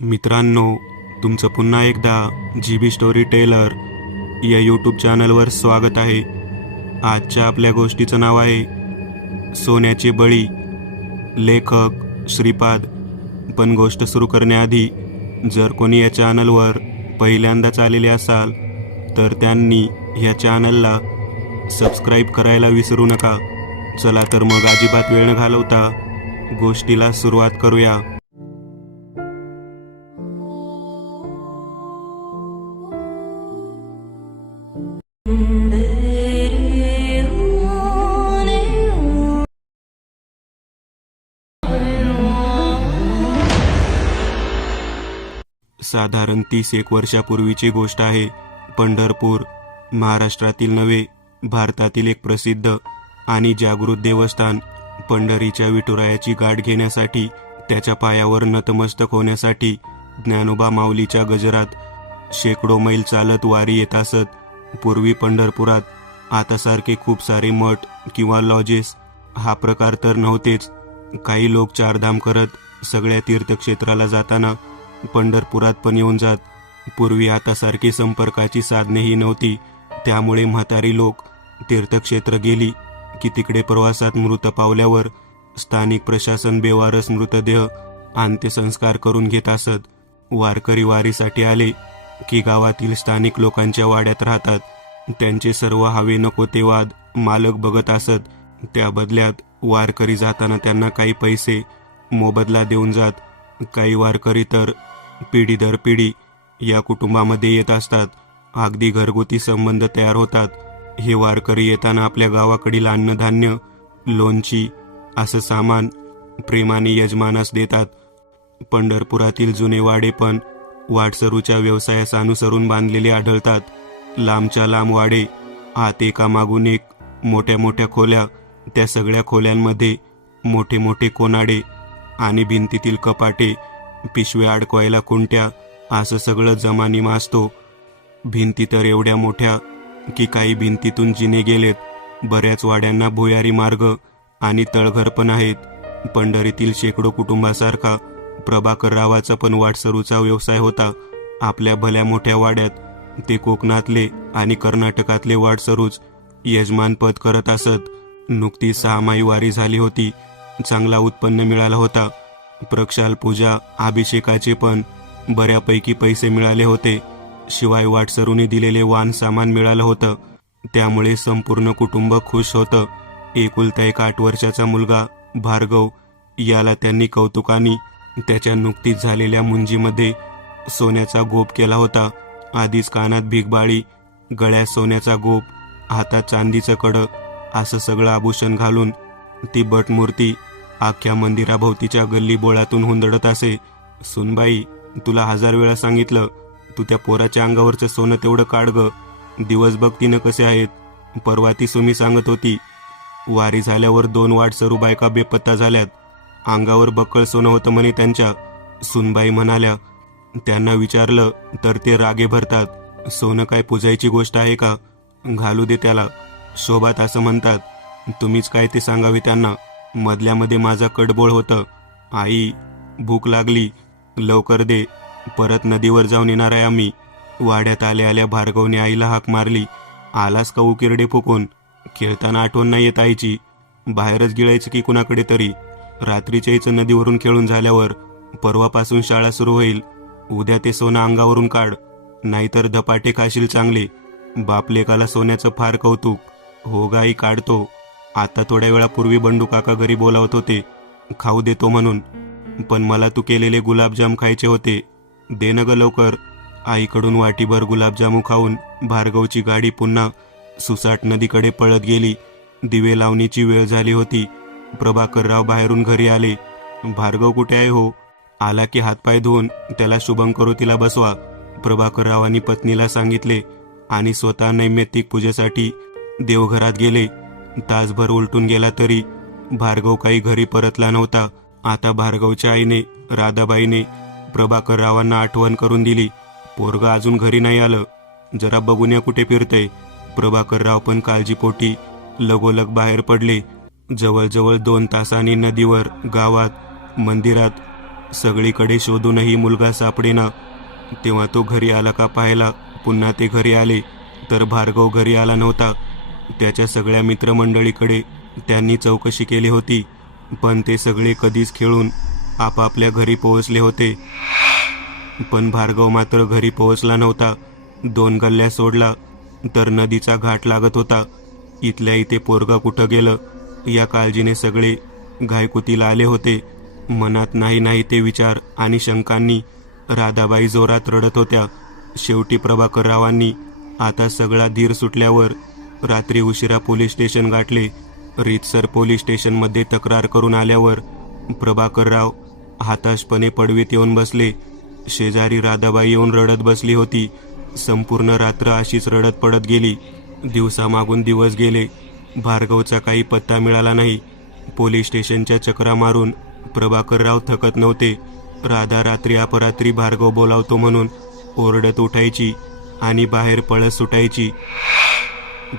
मित्रांनो, तुमचं पुन्हा एकदा GB स्टोरी टेलर या यूट्यूब चॅनलवर स्वागत आहे. आजच्या आपल्या गोष्टीचं नाव आहे सोन्याचे बळी. लेखक श्रीपाद. पण गोष्ट सुरू करण्याआधी जर कोणी या चॅनलवर पहिल्यांदाच आलेले असाल तर त्यांनी ह्या चॅनलला सबस्क्राईब करायला विसरू नका. चला तर मग अजिबात वेळ न घालवता गोष्टीला सुरुवात करूया. साधारण 30 वर्षापूर्वीची गोष्ट आहे. पंढरपूर महाराष्ट्रातील नव्हे, भारतातील एक प्रसिद्ध आणि जागृत देवस्थान. पंढरीच्या विठुरायाची गाठ घेण्यासाठी, त्याच्या पायावर नतमस्तक होण्यासाठी ज्ञानोबा माऊलीच्या गजरात शेकडो मैल चालत वारी येत असत. पूर्वी पंढरपुरात आतासारखे खूप सारे मठ किंवा लॉजेस हा प्रकार तर नव्हतेच. काही लोक चारधाम करत सगळ्या तीर्थक्षेत्राला जाताना पंढरपुरात पण येऊन जात. पूर्वी आतासारखी संपर्काची साधनेही नव्हती, त्यामुळे म्हातारी लोक तीर्थक्षेत्र गेली की तिकडे प्रवासात मृत पावल्यावर स्थानिक प्रशासन बेवारस मृतदेह अंत्यसंस्कार करून घेत असत. वारकरी वारीसाठी आले की गावातील स्थानिक लोकांच्या वाड्यात राहतात. त्यांचे सर्व हवे नको ते वाद मालक बघत असत. त्या बदल्यात वारकरी जाताना त्यांना काही पैसे मोबदला देऊन जात. काही वारकरी तर पिढी दर पिढी या कुटुंबामध्ये येत असतात. अगदी घरगुती संबंध तयार होतात. हे वारकरी येताना आपल्या गावाकडील अन्नधान्य, लोणची असं सामान प्रेमाने यजमानास देतात. पंढरपुरातील जुने वाडे पण वाटसरूच्या व्यवसायास अनुसरून बांधलेले आढळतात. लांबच्या लांब वाडे, आत एकामागून एक मोठ्या मोठ्या खोल्या, त्या सगळ्या खोल्यांमध्ये मोठे मोठे कोनाडे आणि भिंतीतील कपाटे, पिशव्या अडकवायला कुंट्या, असं सगळं जमानी मासतो. भिंती तर एवढ्या मोठ्या की काही भिंतीतून जिने गेलेत. बऱ्याच वाड्यांना भुयारी मार्ग आणि तळघर पण आहेत. पंढरीतील शेकडो कुटुंबासारखा प्रभाकररावाचा पण वाटसरूचा व्यवसाय होता. आपल्या भल्या मोठ्या वाड्यात ते कोकणातले आणि कर्नाटकातले वाटसरूच यजमानपद करत असत. नुकतीच 6 माही वारी झाली होती. चांगला उत्पन्न मिळाला होता. प्रक्षाल पूजा अभिषेकाचे पण बऱ्यापैकी पैसे मिळाले होते. शिवाय वाटसरूने दिलेले वाहन सामान मिळालं होतं. त्यामुळे संपूर्ण कुटुंब खुश होतं. एकुलता एक 8 वर्षाचा मुलगा भार्गव याला त्यांनी कौतुकाने त्याच्या नुकतीच झालेल्या मुंजीमध्ये सोन्याचा गोप केला होता. आधीच कानात भिगबाळी, गळ्यात सोन्याचा गोप, हातात चांदीचं कडं, असं सगळं आभूषण घालून ती बटमूर्ती अख्ख्या मंदिराभोवतीच्या गल्ली बोळातून हुंदडत असे. सुनबाई, तुला 1000 वेळा सांगितलं, तू त्या पोराच्या अंगावरचं सोनं तेवढं काढ ग. दिवस बघ तिनं कसे आहेत. परवा ती सुमी सांगत होती, वारी झाल्यावर 2 वाटसरू बायका बेपत्ता झाल्यात. अंगावर बक्कळ सोनं होतं म्हणे त्यांच्या. सुनबाई म्हणाल्या, त्यांना विचारलं तर ते रागे भरतात. सोनं काय पुजायची गोष्ट आहे का? घालू दे त्याला, शोभात असं म्हणतात. तुम्हीच काय ते सांगावे त्यांना. मधल्यामध्ये माझा कडबोळ होतं. आई, भूक लागली, लवकर दे, परत नदीवर जाऊन येणार आहे आम्ही. वाड्यात आल्या आल्या भार्गवने आईला हाक मारली. आलास का उकिरडे फुकून? खेळताना आठवण नाही येत आईची. बाहेरच गिळायचं की कुणाकडे तरी. रात्रीच्या इथं नदीवरून खेळून झाल्यावर परवापासून शाळा सुरू होईल. उद्या ते सोनं अंगावरून काढ, नाहीतर धपाटे खाशील चांगले. बापलेकाला सोन्याचं फार कौतुक. हो गाई, काढतो. आता थोड्या वेळापूर्वी बंडू काका घरी बोलावत होते, खाऊ देतो म्हणून. पण मला तू केलेले गुलाबजाम खायचे होते. दे न ग लवकर. आईकडून वाटीभर गुलाबजामू खाऊन भार्गवची गाडी पुन्हा सुसाट नदीकडे पळत गेली. दिवे लावणीची वेळ झाली होती. प्रभाकरराव बाहेरून घरी आले. भार्गव कुठे आहे हो? आला की हातपाय धुवून त्याला शुभंकरोतीला बसवा, प्रभाकररावांनी पत्नीला सांगितले आणि स्वतः नैमित्तिक पूजेसाठी देवघरात गेले. तासभर उलटून गेला तरी भार्गव काही घरी परतला नव्हता. आता भार्गवच्या आईने, राधाबाईने प्रभाकररावांना आठवण करून दिली. पोरगा अजून घरी नाही आलं, जरा बघून या कुठे फिरतय. प्रभाकरराव पण काळजीपोटी लगोलग बाहेर पडले. जवळजवळ 2 तासांनी नदीवर, गावात, मंदिरात सगळीकडे शोधूनही मुलगा सापडेना. तेव्हा तो घरी आला का पाहायला. पुन्हा ते घरी आले तर भार्गव घरी आला नव्हता. त्याच्या सगळ्या मित्रमंडळीकडे त्यांनी चौकशी केली होती, पण ते सगळे कधीच खेळून आपापल्या घरी पोहोचले होते. पण भार्गव मात्र घरी पोहोचला नव्हता. 2 गल्ल्या सोडला तर नदीचा घाट लागत होता. इथल्या इथे पोरगा कुठं गेलं या काळजीने सगळे घायकुतीला आले होते. मनात नाही ते विचार आणि शंकांनी राधाबाई जोरात रडत होत्या. शेवटी प्रभाकररावांनी आता सगळा धीर सुटल्यावर रात्री उशिरा पोलीस स्टेशन गाठले. रीतसर पोलीस स्टेशनमध्ये तक्रार करून आल्यावर प्रभाकरराव हताशपणे पडवीत येऊन बसले. शेजारी राधाबाई येऊन रडत बसली होती. संपूर्ण रात्र अशीच रडत पडत गेली. दिवसामागून दिवस गेले. भार्गवचा काही पत्ता मिळाला नाही. पोलीस स्टेशनच्या चक्रा मारून प्रभाकरराव थकत नव्हते. राधा रात्री अपरात्री भार्गव बोलावतो म्हणून ओरडत उठायची आणि बाहेर पळत सुटायची.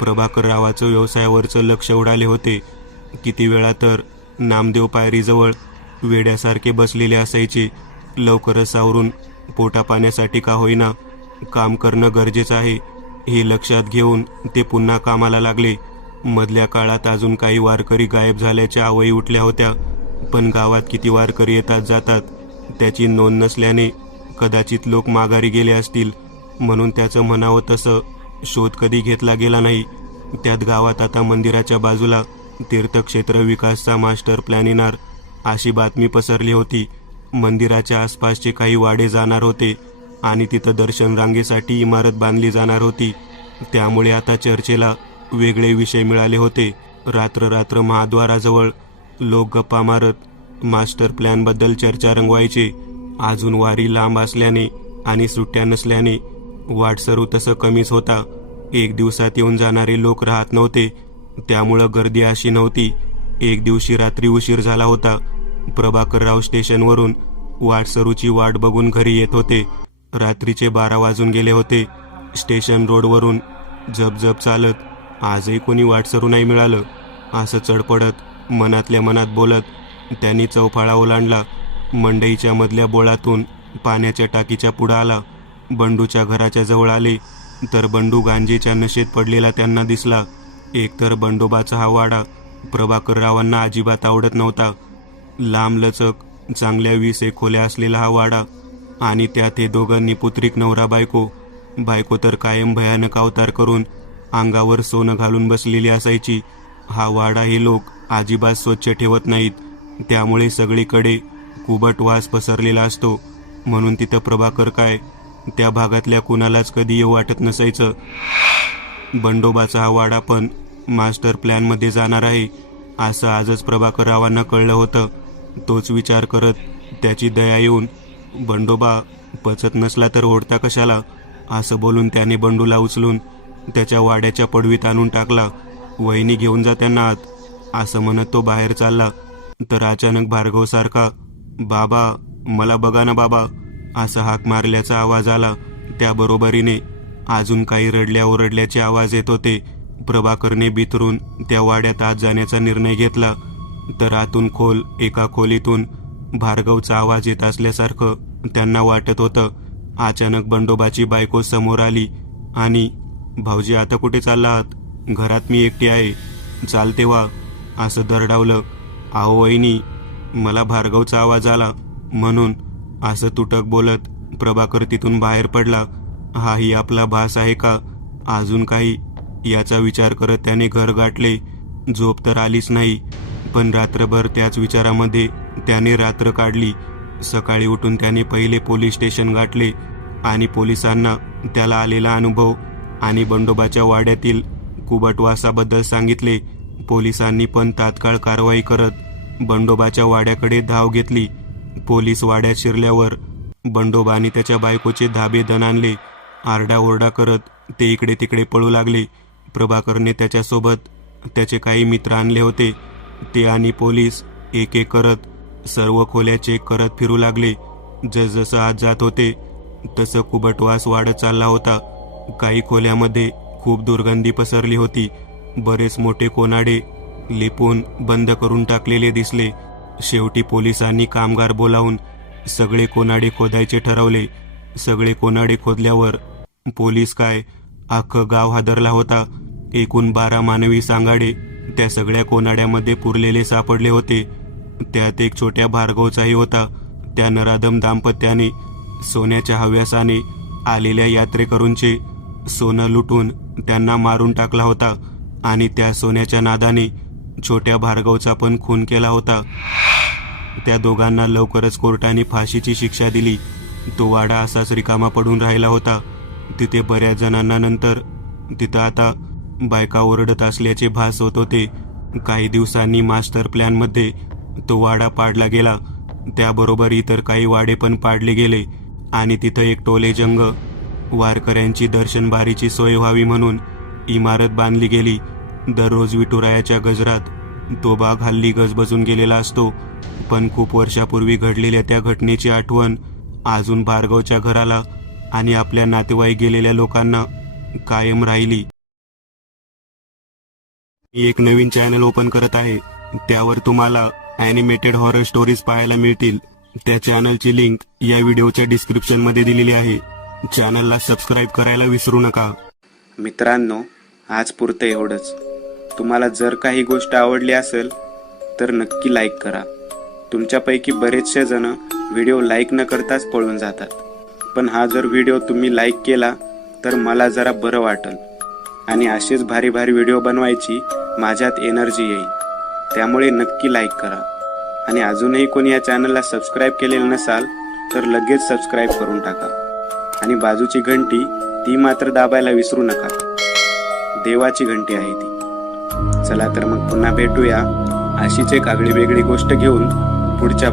प्रभाकररावाचं व्यवसायावरचं लक्ष उडाले होते. किती वेळा तर नामदेव पायरीजवळ वेड्यासारखे बसलेले असायचे. लवकरच सावरून पोटापाण्यासाठी का होईना काम करणं गरजेचं आहे हे लक्षात घेऊन ते पुन्हा कामाला लागले. मधल्या काळात अजून काही वारकरी गायब झाल्याच्या आवई उठल्या होत्या, पण गावात किती वारकरी येतात जातात त्याची नोंद नसल्याने कदाचित लोक माघारी गेले असतील, म्हणून त्याचं म्हणावं तसं शोध कधी घेतला गेला नाही. त्यात गावात आता मंदिराच्या बाजूला तीर्थक्षेत्र विकासचा मास्टर प्लॅन येणार अशी बातमी पसरली होती. मंदिराच्या आसपासचे काही वाडे जाणार होते आणि तिथं दर्शन रांगेसाठी इमारत बांधली जाणार होती. त्यामुळे आता चर्चेला वेगळे विषय मिळाले होते. रात्र महाद्वाराजवळ लोक गप्पा मारत मास्टर प्लॅनबद्दल चर्चा रंगवायचे. अजून वारी लांब असल्याने आणि सुट्ट्या नसल्याने वाटसरू तसं कमीच होता. 1 दिवसात येऊन जाणारे लोक राहत नव्हते, त्यामुळं गर्दी अशी नव्हती. एक दिवशी रात्री उशीर झाला होता. प्रभाकरराव स्टेशनवरून वाटसरूची वाट बघून घरी येत होते. रात्रीचे 12 वाजून गेले होते. स्टेशन रोडवरून झपझप चालत आजही कोणी वाटसरू नाही मिळालं असं चढपडत मनातल्या मनात बोलत त्यांनी चौफाळा ओलांडला. मंडईच्या मधल्या बोळातून पाण्याच्या टाकीच्या पुढं आला. बंडूच्या घराच्या जवळ आले तर बंडू गांजेच्या नशेत पडलेला त्यांना दिसला. एकतर बंडोबाचा हा वाडा प्रभाकररावांना अजिबात आवडत नव्हता. लांबलचक चांगल्या 20 खोल्या असलेला हा वाडा आणि त्यात हे दोघं निपुत्रिक नवरा बायको तर कायम भयानक अवतार करून अंगावर सोनं घालून बसलेली असायची. हा वाडा हे लोक अजिबात स्वच्छ ठेवत नाहीत, त्यामुळे सगळीकडे कुबट वास पसरलेला असतो. म्हणून तिथं प्रभाकर काय त्या भागातल्या कुणालाच कधी येऊ वाटत नसायचं. बंडोबाचा हा वाडा पण मास्टर प्लॅनमध्ये जाणार आहे असं आजच प्रभाकररावांना कळलं होतं. तोच विचार करत त्याची दया येऊन, बंडोबा पचत नसला तर ओढता कशाला असं बोलून त्याने बंडूला उचलून त्याच्या वाड्याच्या पडवीत आणून टाकला. वहिनी घेऊन जा त्यांना आत असं म्हणत तो बाहेर चालला तर अचानक भार्गवसारखा, बाबा मला बघा ना बाबा असा हाक मारल्याचा आवाज आला. त्याबरोबरीने अजून काही रडल्या ओरडल्याचे आवाज येत होते. प्रभाकरने बिथरून त्या वाड्यात आत जाण्याचा निर्णय घेतला तर आतून एका खोलीतून भार्गवचा आवाज येत असल्यासारखं त्यांना वाटत होतं. अचानक बंडोबाची बायको समोर आली आणि, भाऊजी आता कुठे चालला आहात? घरात मी एकटी आहे, चालते वा असं दरडावलं. आहो वहिनी, मला भार्गवचा आवाज आला म्हणून असं तुटक बोलत प्रभाकर तिथून बाहेर पडला. हाही आपला भास आहे का अजून काही याचा विचार करत त्याने घर गाठले. झोप तर आलीच नाही, पण रात्रभर त्याच विचारामध्ये त्याने रात्र काढली. सकाळी उठून त्याने पहिले पोलीस स्टेशन गाठले आणि पोलिसांना त्याला आलेला अनुभव आणि बंडोबाच्या वाड्यातील कुबटवासाबद्दल सांगितले. पोलिसांनी पण तात्काळ कारवाई करत बंडोबाच्या वाड्याकडे धाव घेतली. पोलीस वाड्यात शिरल्यावर बंडोबा आणि त्याच्या बायकोचे धाबे दणाणले. आरडाओरडा करत ते इकडे तिकडे पळू लागले. प्रभाकरने त्याच्यासोबत त्याचे काही मित्र आणले होते. ते आणि पोलीस एक एक करत सर्व खोल्या चेक करत फिरू लागले. जसजसं आत जात होते तसं कुबटवास वाढत चालला होता. काही खोल्यामध्ये खूप दुर्गंधी पसरली होती. बरेच मोठे कोनाडे लिपून बंद करून टाकलेले दिसले. शेवटी पोलिसांनी कामगार बोलावून सगळे कोनाडे खोदायचे ठरवले. सगळे कोनाडे खोदल्यावर पोलीस काय अख्खं गाव हादरला होता. एकूण 12 मानवी सांगाडे त्या सगळ्या कोनाड्यामध्ये पुरलेले सापडले होते. त्यात एक छोट्या भार्गवचाही होता. त्या नराधम दाम्पत्याने सोन्याच्या हव्यासाने आलेल्या यात्रेकरूंचे सोनं लुटून त्यांना मारून टाकला होता आणि त्या सोन्याच्या नादाने छोट्या भार्गवचा पण खून केला होता. त्या दोघांना लवकरच कोर्टाने फाशीची शिक्षा दिली. तो वाडा असाच रिकामा पडून राहिला होता. तिथे बऱ्याच जणांना नंतर तिथं आता बायका ओरडत असल्याचे भास होत होते. काही दिवसांनी मास्टर प्लॅनमध्ये तो वाडा पाडला गेला. त्याबरोबर इतर काही वाडे पण पाडले गेले आणि तिथं एक टोलेजंग वारकऱ्यांची दर्शनबारीची सोय व्हावी म्हणून इमारत बांधली गेली. दररोज विठुरायाच्या गजरात तो बाग हल्ली गजबजून गेलेला असतो. पण खूप वर्षापूर्वी घडलेल्या त्या घटनेची आठवण अजून भार्गवच्या घराला आणि आपल्या नातेवाईक गेलेल्या लोकांना कायम राहिली. मी एक नवीन चॅनल ओपन करत आहे. त्यावर तुम्हाला ॲनिमेटेड हॉरर स्टोरीज पाहायला मिळतील. त्या चॅनलची लिंक या व्हिडिओच्या डिस्क्रिप्शन मध्ये दिलेली आहे. चॅनलला सबस्क्राईब करायला विसरू नका. मित्रांनो, आज पुरतं एवढंच. तुम्हाला जर काही गोष्ट आवडली असेल तर नक्की लाईक करा. तुमच्यापैकी बरेचसे जण व्हिडिओ लाईक न करताच पळून जातात. पण हा जर व्हिडिओ तुम्ही लाईक केला तर मला जरा बरं वाटेल आणि असेच भारी भारी व्हिडिओ बनवायची माझ्यात एनर्जी येईल. त्यामुळे नक्की लाईक करा आणि अजूनही कोणी या चॅनलला सबस्क्राईब केलेलं नसाल तर लगेच सबस्क्राईब करून टाका आणि बाजूची घंटी ती मात्र दाबायला विसरू नका. देवाची घंटी आहे ती. चला तर मग पुन्हा भेटूया अशीच एक आगळी वेगळी गोष्ट घेऊन पुढच्या